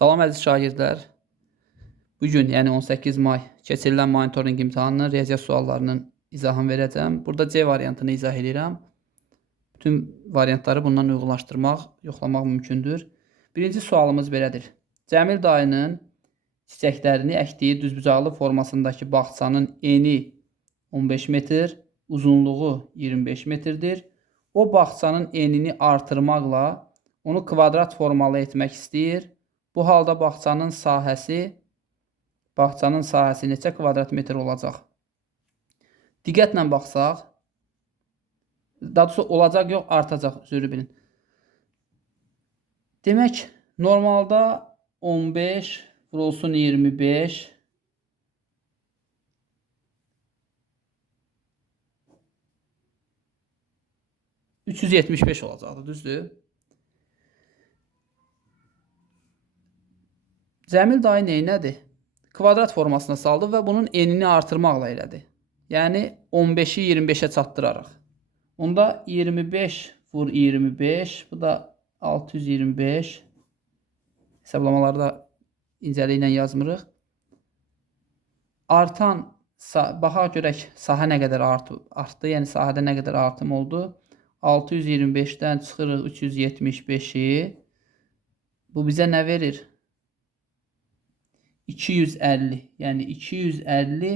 Salam əziz şagirdlər. Bugün, yəni 18 may keçirilən monitorinq imtahanının riyaziyyat suallarının izahını verəcəm. Burada C variantını izah edirəm. Bütün variantları bundan uyğunlaşdırmaq, yoxlamaq mümkündür. Birinci sualımız belədir. Cəmil dayının çiçəklərini əkdiyi düzbucaqlı formasındakı bağçanın eni 15 metr, uzunluğu 25 metrdir. O bağçanın enini artırmaqla onu kvadrat formalı etmək istəyir. Bu halda bağçanın sahəsi neçə kvadrat metr olacaq? Diqqətlə baxsaq, daha doğrusu olacaq yox, artacaq, üzr bilin. Demək, normalda 15 vurulsun 25 375 olacaqdır, düzdür? Cəmil dayı neynədir? Kvadrat formasına saldı və bunun enini artırmaqla elədi. Yəni 15-i 25-ə çatdıraraq. Onda 25 vur 25, bu da 625. Hesablamalarda incəliklə yazmırıq. Artan, baxaq görək sahə nə qədər artdı, yəni sahədə nə qədər artım oldu. 625-dən çıxırıq 375-i. Bu bizə nə verir? 250, yəni 250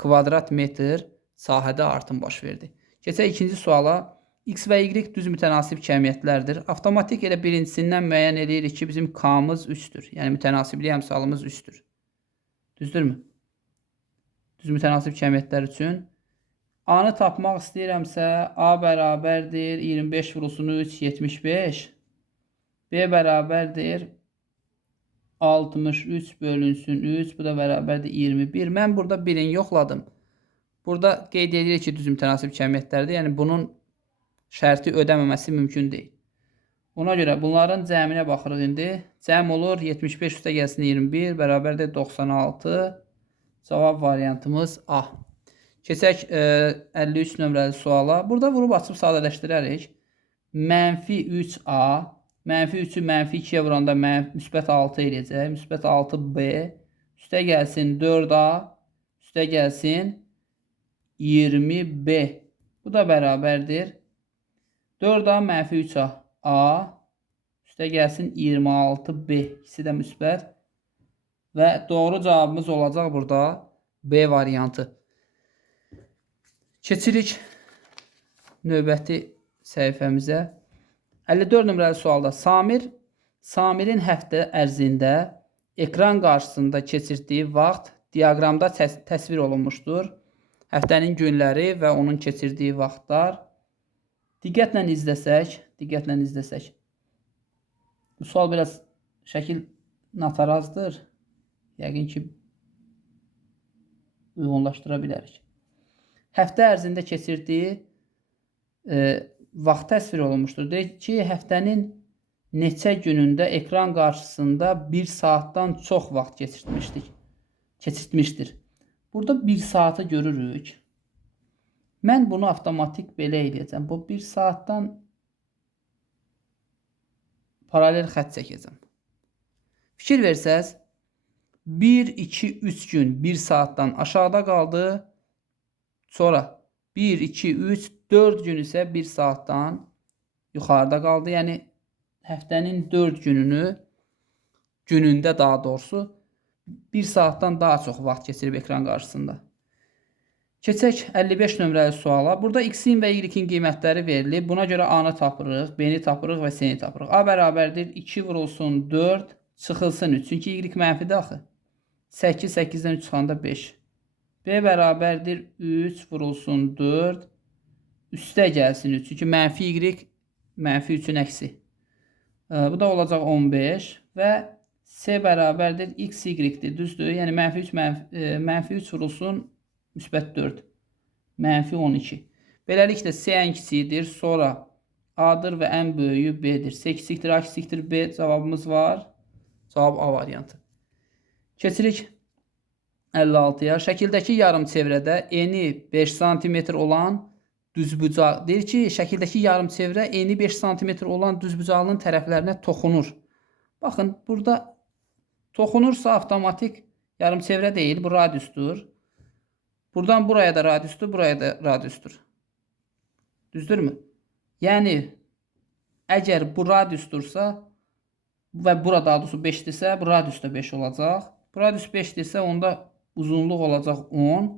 kvadrat metr sahədə artım baş verdi. Keçək ikinci suala. X və Y düz mütənasib kəmiyyətlərdir. Avtomatik elə birincisindən müəyyən edirik ki, bizim K-mız 3-dür. Yəni mütənasiblik əmsalımız 3-dür. Düzdürmü? Düz mütənasib kəmiyyətlər üçün A-nı tapmaq istəyirəmsə, A bərabərdir 25 vurulsun 3, 75. B bərabərdir 63 bölünsün 3, bu da bərabərdir 21. Mən burada birini yoxladım. Burada qeyd edirik ki, düz mütənasib kəmiyyətlərdir. Yəni bunun şərti ödəməməsi mümkün deyil. Ona görə bunların cəminə baxırıq indi. Cəm olur 75 üstə gəlsin 21, bərabərdir 96. Cavab variantımız A. Keçək 53 nömrəli suala. Burada vurub açıb sadələşdirərik. Mənfi 3A. Mənfi 3-ü mənfi 2-yə vuranda müsbət 6 eləyəcək. Müsbət 6B. Üstə gəlsin 4A. Üstə gəlsin 20B. Bu da bərabərdir 4A mənfi 3A. Üstə gəlsin 26B. İkisi də müsbət. Və doğru cavabımız olacaq burada B variantı. Keçirik növbəti səhifəmizə. 54 nömrəli sualda Samirin həftə ərzində ekran qarşısında keçirdiyi vaxt diaqramda təsvir olunmuşdur. Həftənin günləri və onun keçirdiyi vaxtlar. Diqqətlə izləsək. Bu sual biraz şəkil natarazdır. Yəqin ki, uyğunlaşdıra bilərik. Həftə ərzində keçirdiyi vaxt təsvir olunmuşdur. Deyək ki, həftənin neçə günündə ekran qarşısında 1 saatdan çox vaxt keçirtmişdir. Burada 1 saatı görürük. Mən bunu avtomatik belə eləyəcəm. Bu 1 saatdan paralel xətt çəkəcəm. Fikir versəz, 1, 2, 3 gün 1 saatdan aşağıda qaldı. Sonra 1, 2, 3, 4 gün isə 1 saatdan yuxarıda qaldı. Yəni, həftənin 4 günündə daha doğrusu 1 saatdan daha çox vaxt keçirib ekran qarşısında. Keçək 55 nömrəli suala. Burada X-in və Y-in qiymətləri verilib. Buna görə A-nı tapırıq, B-ni tapırıq və C-ni tapırıq. A bərabərdir 2 vurulsun 4, çıxılsın 3. Çünki Y mənfidir axı. 8, 8-dən 3 çıxanda 5. B bərabərdir 3 vurulsun 4, üstə gəlsin 3. Çünki mənfi Y, mənfi 3-ün əksi. Bu da olacaq 15 və C bərabərdir X, Y-dir, düzdür. Yəni mənfi 3 vurulsun müsbət 4, mənfi 12. Beləliklə C ən kiçiyidir, sonra A-dır və ən böyüyü B-dir. C kiçikdir, A kiçikdir, B cavabımız var. Cavab A variantı. Keçirik 56-ya. Şəkildəki yarım çevrədə eni 5 cm olan düzbucaq. Deyir ki, şəkildəki yarım çevrə eni 5 cm olan düzbucağının tərəflərinə toxunur. Baxın, burada Toxunursa avtomatik yarımçevrə deyil, bu radiusdur. Buradan buraya da radiusdur, buraya da radiusdur. Düzdürmü? Yəni əgər bu radiusdursa və bura daha doğrusu 5-dirsə, bu radius da 5 olacaq. Bu radius 5-dirsə, onda uzunluq olacaq 10.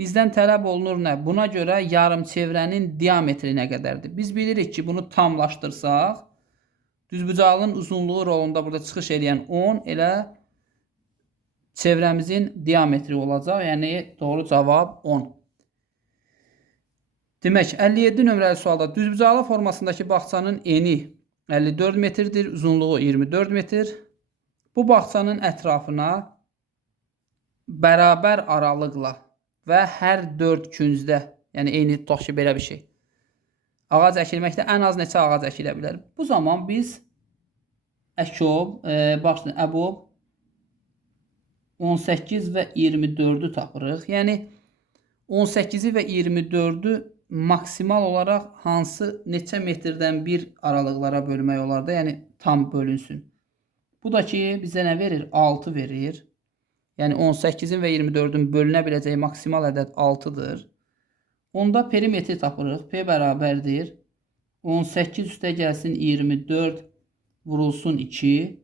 Bizdən tələb olunur nə? Buna görə yarımçevrənin diametri nə qədərdir? Biz bilirik ki, bunu tamlaşdırsaq, düzbucağın uzunluğu rolunda burada çıxış edən 10 elə çevrəmizin diametri olacaq. Yəni doğru cavab 10. Demək, 57 nömrəli sualda düzbucaqlı formasındakı bağçanın eni 54 metrdir, uzunluğu 24 metr. Bu bağçanın ətrafına bərabər aralıqla və hər 4 küncdə, yəni eyni tutaq ki, belə bir şey, ağac əkilməkdə ən az neçə ağac əkilə bilər? Bu zaman biz əbob 18 və 24'ü tapırıq. Yəni 18'i və 24'ü maksimal olaraq hansı neçə metrdən bir aralıqlara bölmək olar da, yəni tam bölünsün. Bu da ki, bizə nə verir? 6 verir. Yəni 18'in və 24'ün bölünə biləcəyi maksimal ədəd 6'dır. Onda perimetri tapırıq. P bərabərdir. 18 üstə gəlsin 24 vurulsun 2.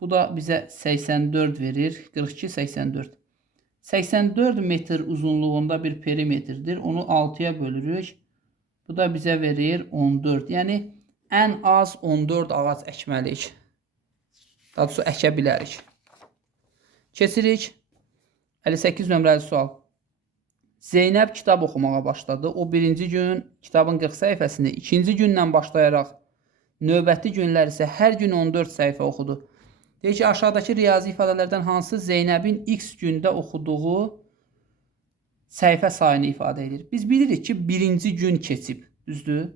Bu da bizə 84 verir. 42, 84. 84 metr uzunluğunda bir perimetrdir. Onu 6'ya bölürük. Bu da bizə verir 14. Yəni ən az 14 ağac əkməliyik. Daha doğrusu əkə bilərik. Keçirik. 58 nömrəli sual. Zeynəb kitab oxumağa başladı. O birinci gün kitabın 40 səhifəsini, ikinci gündən başlayaraq növbəti günlər isə hər gün 14 səhifə oxudu. Deyir ki, aşağıdakı riyazi ifadələrdən hansı Zeynəbin x gündə oxuduğu səhifə sayını ifadə edir? Biz bilirik ki, birinci gün keçib, düzdür?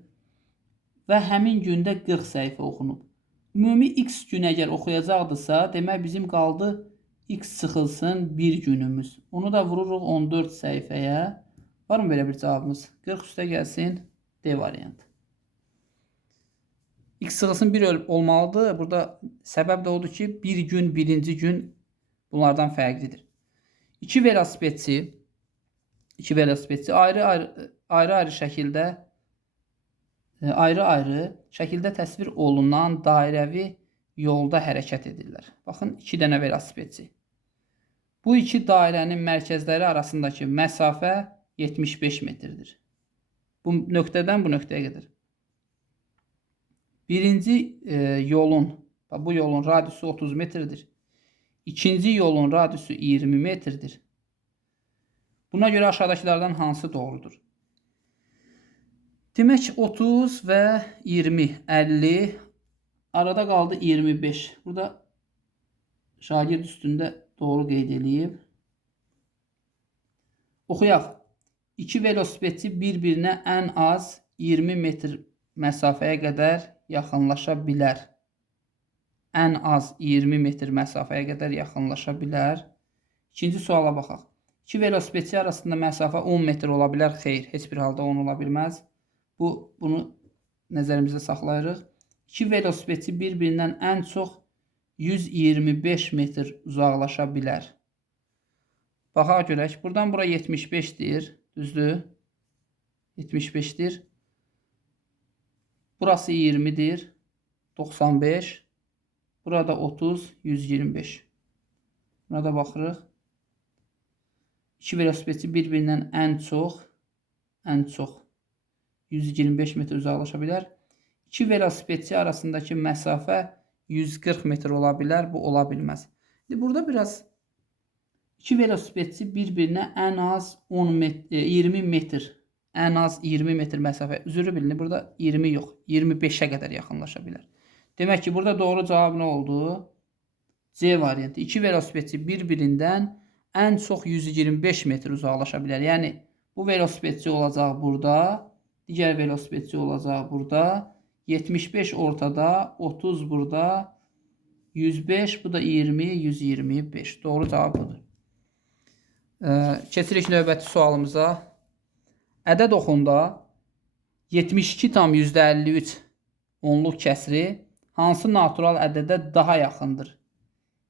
Və həmin gündə 40 səhifə oxunub. Ümumi x gün əgər oxuyacaqdırsa, demək bizim qaldı x sıxılsın bir günümüz. Onu da vururuq 14 səhifəyə. Var mı belə bir cavabımız? 40 üstə gəlsin D variantı. X sıxılsın 1 olmalıdır. Burada səbəb də odur ki, bir gün, birinci gün bunlardan fərqlidir. İki velosipedçi ayrı-ayrı şəkildə təsvir olunan dairəvi yolda hərəkət edirlər. Baxın, 2 dənə velosipedçi. Bu iki dairənin mərkəzləri arasındakı məsafə 75 metrdir. Bu nöqtədən bu nöqtəyə qədər. Birinci bu yolun radiusu 30 metrdir. İkinci yolun radiusu 20 metrdir. Buna görə aşağıdakılardan hansı doğrudur? Demək 30 və 20, 50, arada qaldı 25. Burada şagird üstündə doğru qeyd edilib. Oxuyaq. İki velosipedçi bir-birinə ən az 20 metr məsafəyə qədər yaxınlaşa bilər. Ən az 20 metr məsafəyə qədər yaxınlaşa bilər. İkinci suala baxaq. İki velosipedçi arasında məsafə 10 metr ola bilər. Xeyr, heç bir halda 10 ola bilməz. Bunu nəzərimizdə saxlayırıq. İki velosipedçi bir-birindən ən çox 125 metr uzaqlaşa bilər. Baxaq görək. Buradan bura 75-dir. Düzdür? 75-dir. Burası 20-dir. 95. Burada 30, 125. Burada baxırıq. İki velosipedçi bir-birindən ən çox 125 metr uzaqlaşa bilər. İki velosipedçi arasındakı məsafə 140 metr ola bilər. Bu ola bilməz. Burada biraz iki velosipedçi bir-birinə ən az 20 metr, ən az 20 metr məsafə. Üzrü bilinir. Burada 20 yox, 25'ə qədər yaxınlaşa bilər. Demək ki, burada doğru cavab nə oldu? C variantı. İki velosipedçi bir-birindən ən çox 125 metr uzaqlaşa bilər. Yəni, bu velosipedçi olacaq burada, digər velosipedçi olacaq burada, 75 ortada, 30 burada, 105, bu da 20, 125. Doğru cavab budur. Keçirik növbəti sualımıza. Ədəd oxunda 72,53 onluq kəsri hansı natural ədədə daha yaxındır?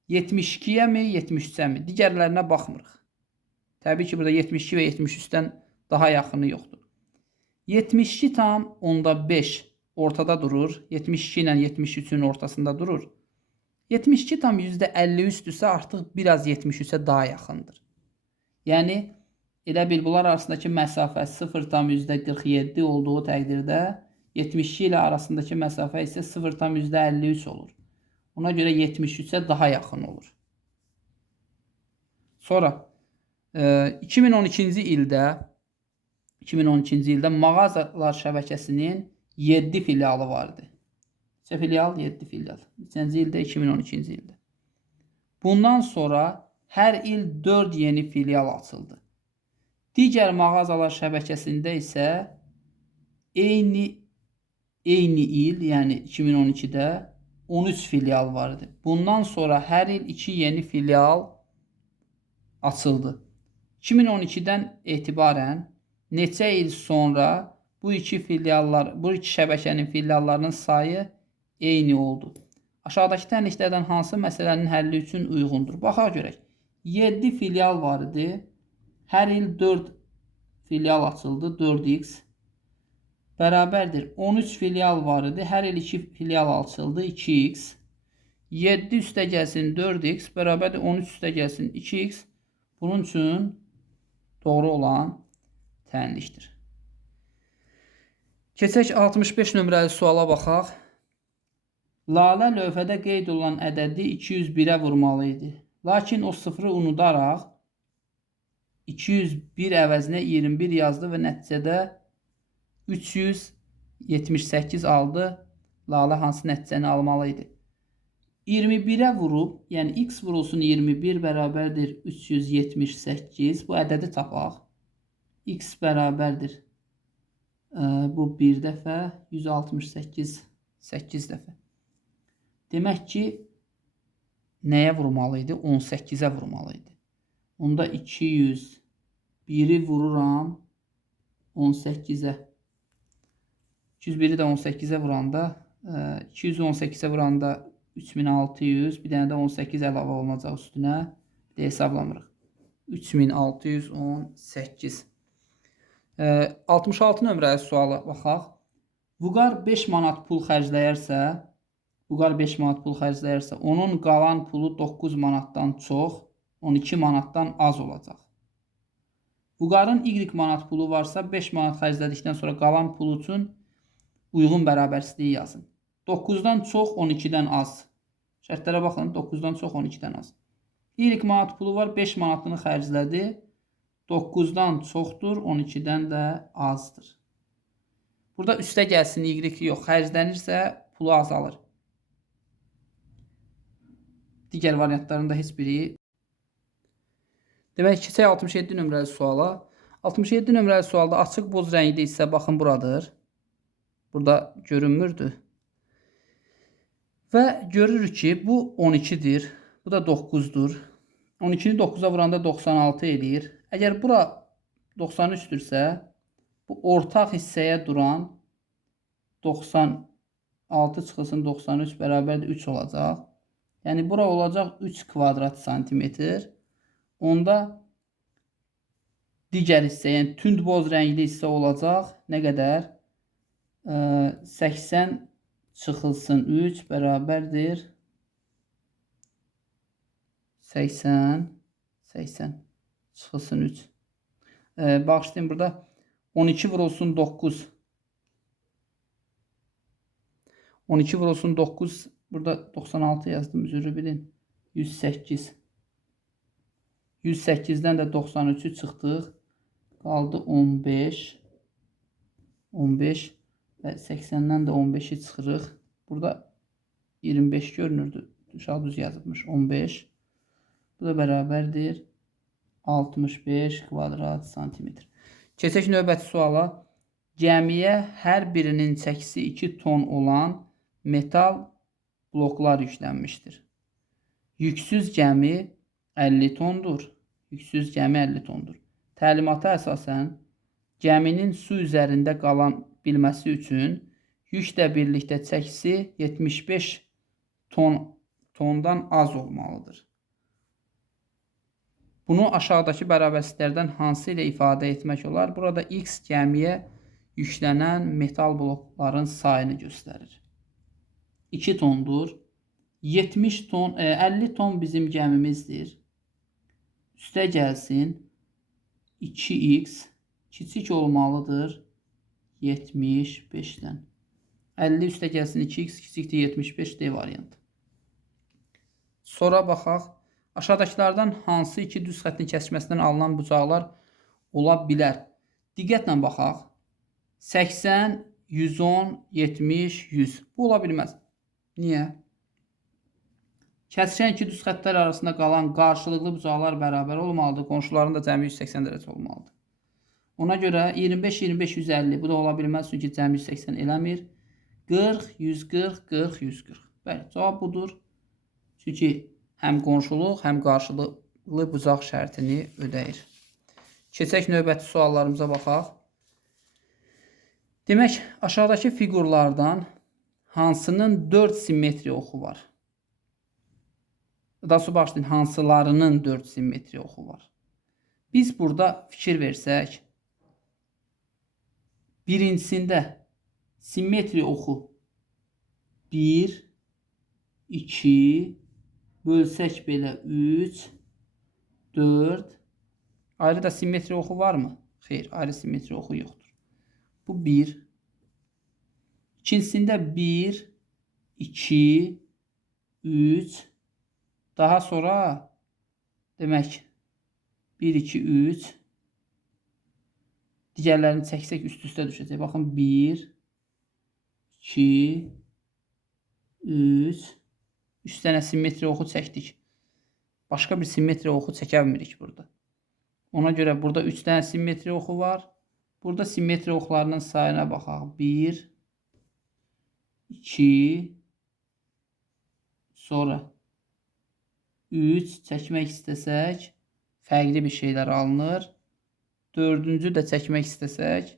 72-yə mi, 73-ə mi? Digərlərinə baxmırıq. Təbii ki, burada 72 və 73-dən daha yaxını yoxdur. 72,5 ortada durur. 72 ilə 73-ün ortasında durur. 72,53-dürsə artıq biraz 73-ə daha yaxındır. Yəni, elə bil bunlar arasındakı məsafə 0,47 olduğu təqdirdə 72 ilə arasındakı məsafə isə 0,53 olur. Ona görə 73-ə daha yaxın olur. Sonra 2012-ci ildə mağazalar şəbəkəsinin 7 filialı vardı. Neçə filial? 7 filial. Neçənci ildə? 2012-ci ildə. Bundan sonra hər il 4 yeni filial açıldı. Digər mağazalar şəbəkəsində isə eyni il, yəni 2012-də 13 filial vardı. Bundan sonra hər il 2 yeni filial açıldı. 2012-dən etibarən neçə il sonra bu iki şəbəkənin filiallarının sayı eyni oldu. Aşağıdakı tənliklərdən hansı məsələnin həlli üçün uyğundur? Baxaq görək. 7 filial var idi. Hər il 4 filial açıldı. 4x bərabərdir. 13 filial var idi. Hər il 2 filial açıldı. 2x 7 üstə gəlsin 4x bərabərdir. 13 üstə gəlsin 2x. Bunun üçün doğru olan tənlikdir. Keçək 65 nömrəli suala baxaq. Lalə lövhədə qeyd olunan ədədi 201-ə vurmalı idi. Lakin o sıfırı unudaraq 201 əvəzinə 21 yazdı və nəticədə 378 aldı. Lalə hansı nəticəni almalı idi? 21-ə vurub, yəni x vurulsun 21 bərabərdir 378. Bu ədədi tapaq. X bərabərdir. Bu bir dəfə 168 8 dəfə. Demək ki, nəyə vurmalı idi? 18-ə vurmalı idi. Onda 201-i vururam 18-ə. 201-i də 18-ə vuranda 218-ə vuranda 3600, bir dənə də 18 əlavə olunacaq üstünə. Bir də hesablamırıq. 3618. 66 nömrəli suala baxaq. Vüqar 5 manat pul xərcləyərsə, onun qalan pulu 9 manatdan çox, 12 manatdan az olacaq. Vüqarın y manat pulu varsa, 5 manat xərclədikdən sonra qalan pul üçün uyğun bərabərsizliyi yazın. 9-dan çox, 12-dən az. Şərtlərə baxın, 9-dan çox, 12-dən az. Y manat pulu var, 5 manatını xərclədi. 9-dan çoxdur, 12-dən də azdır. Burada üstə gəlsin y yox, xərclənirsə pulu azalır. Digər variantlarında heç biri. Demək, keçək 67 nömrəli suala. 67 nömrəli sualda açıq boz rəngli isə baxın buradır. Burada görünmürdü. Və görürük ki, bu 12-dir. Bu da 9-dur. 12-ni 9-a vuranda 96 eləyir. Əgər bura 93-dürsə, bu ortaq hissəyə duran 96 çıxılsın 93 bərabərdir 3 olacaq. Yəni, bura olacaq 3 kvadrat santimetr. Onda digər hissə, yəni tünd boz rəngli hissə olacaq. Nə qədər? 80 çıxılsın 3 bərabərdir 80 çıxılsın 3. Bağışlayın, burada 12 vurulsun 9. 12 vurulsun 9. Burada 96 yazdım, üzrü bilin. 108. 108-dən də 93-ü çıxdıq. Qaldı 15. 15 və 80-dən də 15-i çıxırıq. Burada 25 görünürdü. Uşaq düz yazılmış. 15. Bu da bərabərdir 65 kvadrat santimetr. Keçək növbəti suala. Gəmiyə hər birinin çəkisi 2 ton olan metal bloklar yüklənmişdir. Yüksüz gəmi 50 tondur. Yüksüz gəmi 50 tondur. Təlimata əsasən gəminin su üzərində qalan bilməsi üçün yüklə birlikdə çəkisi 75 ton tondan az olmalıdır. Bunu aşağıdakı bərabərsizlərdən hansı ilə ifadə etmək olar? Burada X gəmiyə yüklənən metal blokların sayını göstərir. 2 tondur. 70 ton, 50 ton bizim gəmimizdir. Üstə gəlsin 2x kiçik olmalıdır 75-dən. 50 üstə gəlsin 2x kiçikdir 75 D variantı. Sonra baxaq. Aşağıdakılardan hansı iki düz xəttin kəsişməsindən alınan bucaqlar ola bilər? Diqqətlə baxaq. 80, 110, 70, 100. Bu ola bilməz. Niyə? Kəsişən iki düz xəttlər arasında qalan qarşılıqlı bucaqlar bərabər olmalıdır. Qonşuların da cəmi 180 dərəcə olmalıdır. Ona görə 25, 25, 150. Bu da ola bilməz çünki cəmi 180 eləmir. 40, 140, 40, 140. Bəli, cavab budur. Çünki həm qonşuluq, həm qarşılıqlı bucaq şərtini ödəyir. Keçək növbəti suallarımıza baxaq. Demək, aşağıdakı fiqurlardan hansının 4 simmetri oxu var? Daha sonra başlayın, hansılarının 4 simmetri oxu var? Biz burada fikir versək, birincisində simmetri oxu 1, 2, bölsək belə 3, 4. Ayrı da simmetri oxu var mı? Xeyr, ayrı simmetri oxu yoxdur. Bu 1. İkincisində 1, 2, 3. Daha sonra demək 1, 2, 3. Digərlərini çəksək üst-üstə düşəcək. Baxın 1, 2, 3. 3 dənə simmetri oxu çəkdik. Başqa bir simmetri oxu çəkə bilmirik burada. Ona görə burada 3 dənə simmetri oxu var. Burada simmetri oxlarının sayına baxaq. 1, 2, sonra 3 çəkmək istəsək, fərqli bir şeylər alınır. 4-cü də çəkmək istəsək,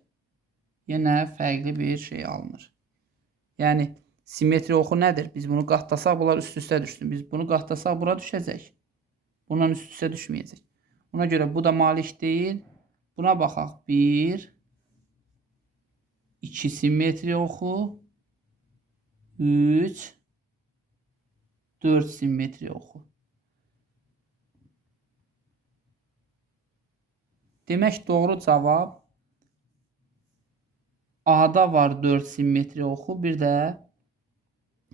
yenə fərqli bir şey alınır. Yəni, simmetri oxu nədir? Biz bunu qatlasaq, bunlar üst-üstə düşsün. Biz bunu qatlasaq, bura düşəcək. Bundan üst-üstə düşməyəcək. Ona görə bu da malik deyil. Buna baxaq. 1, 2 simmetri oxu, 3, 4 simmetri oxu. Demək, doğru cavab A-da var 4 simmetri oxu, bir də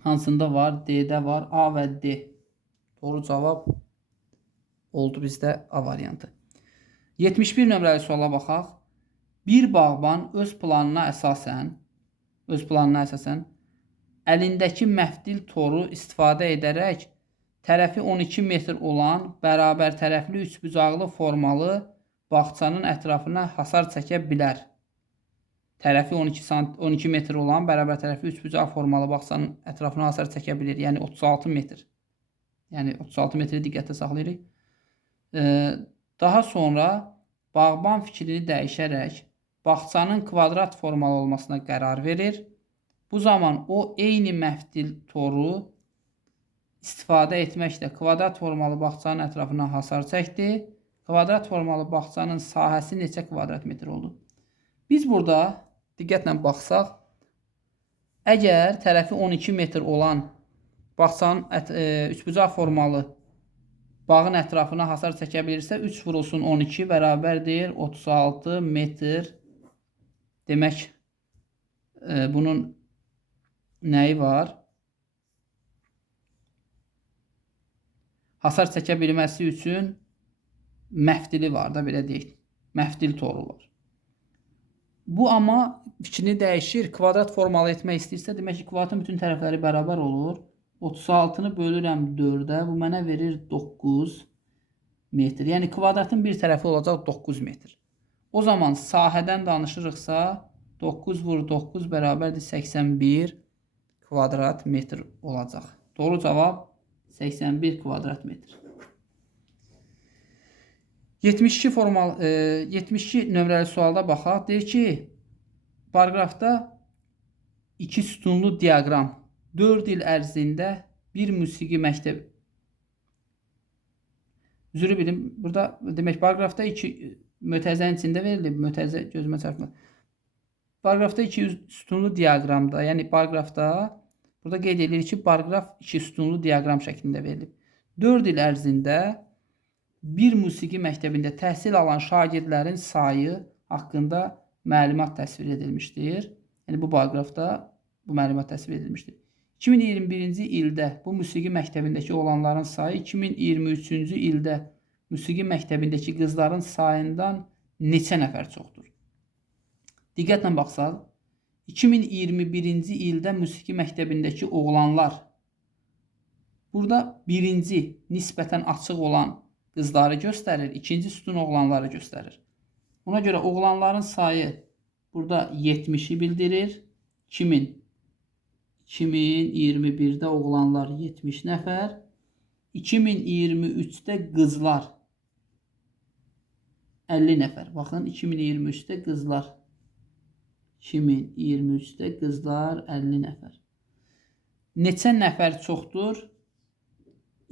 hansında var? D-də var. A və D. Doğru cavab oldu bizdə A variantı. 71 nömrəli suala baxaq. Bir bağban öz planına əsasən əlindəki məftil toru istifadə edərək tərəfi 12 metr olan bərabər tərəfli üçbucaqlı formalı bağçanın ətrafına hasar çəkə bilər. Tərəfi 12 metr olan bərabər tərəfli üçbucaq formalı bağçanın ətrafına hasar çəkə bilir. Yəni 36 metr. Yəni 36 metri diqqətdə saxlayırıq. Daha sonra bağban fikrini dəyişərək bağçanın kvadrat formalı olmasına qərar verir. Bu zaman o eyni məftil toru istifadə etməklə kvadrat formalı bağçanın ətrafına hasar çəkdi. Kvadrat formalı bağçanın sahəsi neçə kvadrat metr oldu? Biz burada diqqətlə baxsaq, əgər tərəfi 12 metr olan bağçanın üçbucaq formalı bağın ətrafına hasar çəkə bilirsə, 3 vurulsun 12 bərabərdir 36 metr. Demək, bunun nəyi var? Hasar çəkə bilməsi üçün məftili var da, belə deyək. Məftil toru var. Bu amma fikrini dəyişir. Kvadrat formalı etmək istəyirsə, demək ki, kvadratın bütün tərəfləri bərabər olur. 36-nı bölürəm 4-ə. Bu mənə verir 9 metr. Yəni kvadratın bir tərəfi olacaq 9 metr. O zaman sahədən danışırıqsa 9 vur 9 bərabərdir 81 kvadrat metr olacaq. Doğru cavab 81 kvadrat metr. 72 nömrəli sualda baxaq. Deyir ki, paraqrafda 2 sütunlu diaqram 4 il ərzində bir musiqi məktəbi. Üzrü bilim. Burada demək paraqrafda 2 mötərizənin içində verilib. Mötərizə gözümə çarpmadı. Paraqrafda 2 sütunlu diaqramda, yəni paraqrafda burada qeyd edilir ki, paraqraf 2 sütunlu diaqram şəklində verilib. 4 il ərzində bir musiqi məktəbində təhsil alan şagirdlərin sayı haqqında məlumat təsvir edilmişdir. Yəni bu paraqrafda bu məlumat təsvir edilmişdir. 2021-ci ildə bu musiqi məktəbindəki oğlanların sayı 2023-cü ildə musiqi məktəbindəki qızların sayından neçə nəfər çoxdur? Diqqətlə baxsaq, 2021-ci ildə musiqi məktəbindəki oğlanlar, burada birinci nisbətən açıq olan qızları göstərir, ikinci sütun oğlanları göstərir. Ona görə oğlanların sayı burada 70'i bildirir. 2021'də oğlanlar 70 nəfər, 2023'də qızlar 50 nəfər. Baxın, 2023'də qızlar 2023'də qızlar 50 nəfər. Neçə nəfər çoxdur?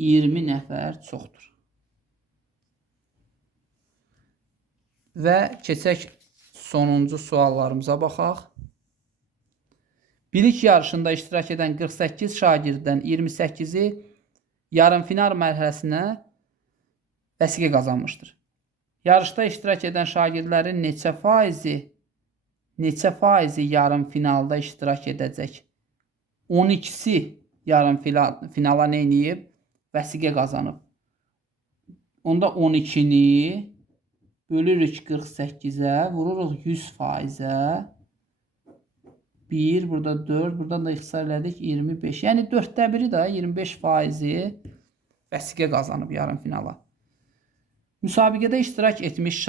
20 nəfər çoxdur. Və keçək sonuncu suallarımıza baxaq. Bilik yarışında iştirak edən 48 şagirddən 28'i yarımfinal mərhələsinə vəsiqə qazanmışdır. Yarışda iştirak edən şagirdlərin neçə faizi yarımfinalda iştirak edəcək? 12'si yarımfinala nə edib? Vəsiqə qazanıb. Onda 12'ni bölürük 48'ə, vururuq 100%'ə. 1, burada 4, buradan da ixtisar elədik 25. Yəni 4də biri də 25% vəsiqə qazanıb yarımfinala. Müsabiqədə iştirak etmiş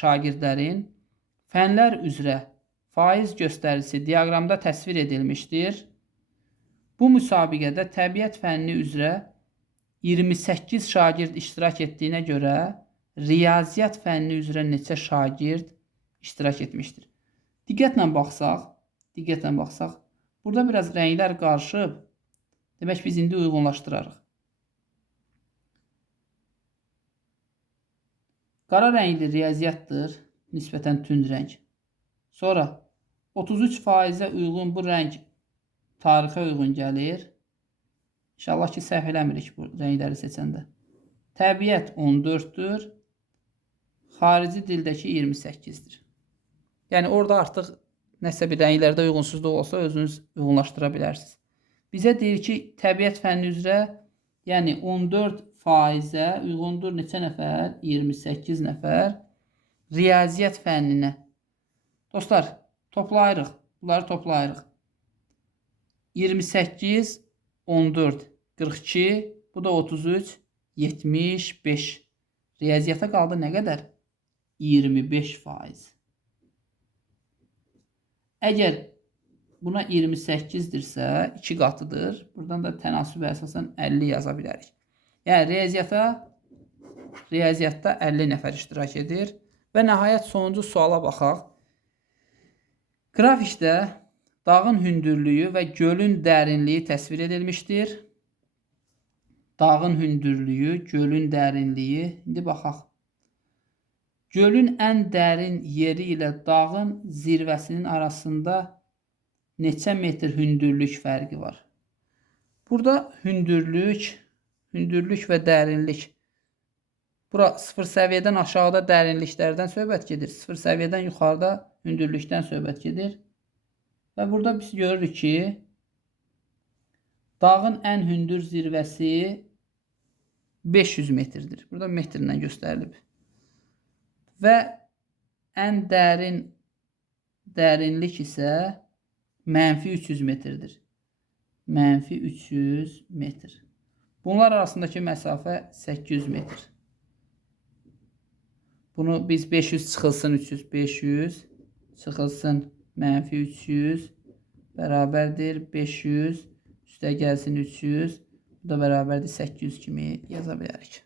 şagirdlərin fənlər üzrə faiz göstərisi diaqramda təsvir edilmişdir. Bu müsabiqədə təbiət fənni üzrə 28 şagird iştirak etdiyinə görə riyaziyyat fənni üzrə neçə şagird iştirak etmişdir? Diqqətlə baxsaq, burada biraz rənglər qarışıb. Demək biz indi uyğunlaşdırarıq. Qara rəngli riyaziyyatdır, nisbətən tünd rəng. Sonra 33%-ə uyğun bu rəng tarixə uyğun gəlir. İnşallah ki, səhv eləmirik bu rəngləri seçəndə. Təbiət 14'dür. Xarici dildəki 28'dir. Yəni orada artıq nəsə bir rənglərdə uyğunsuzluq olsa özünüz uyğunlaşdıra bilərsiniz. Bizə deyir ki, təbiət fənni üzrə, yəni 14%-ə uyğundur neçə nəfər? 28 nəfər. Riyaziyyat fənninə. Dostlar, toplayırıq. Bunları toplayırıq. 28, 14, 42, bu da 33, 75. Riyaziyyata qaldı nə qədər? 25%. Əgər buna 28'dirsə 2 qatıdır. Buradan da tənasübə əsasən 50 yaza bilərik. Yəni riyaziyyatda 50 nəfər iştirak edir. Və nəhayət sonuncu suala baxaq. Qrafikdə dağın hündürlüyü və gölün dərinliyi təsvir edilmişdir. Dağın hündürlüyü, gölün dərinliyi. İndi baxaq. Gölün ən dərin yeri ilə dağın zirvəsinin arasında neçə metr hündürlük fərqi var? Burada hündürlük və dərinlik. Bura 0 səviyyədən aşağıda dərinliklərdən söhbət gedir. 0 səviyyədən yuxarıda hündürlükdən söhbət gedir. Və burada biz görürük ki, dağın ən hündür zirvəsi 500 metrdir. Burada metrlə göstərilib. Və ən dərinlik isə mənfi 300 metrdir. Mənfi 300 metr. Bunlar arasındakı məsafə 800 metr. Bunu biz 500 çıxılsın 300, 500 çıxılsın mənfi 300 bərabərdir 500, üstə gəlsin 300, bu da bərabərdir 800 kimi yaza bilərik.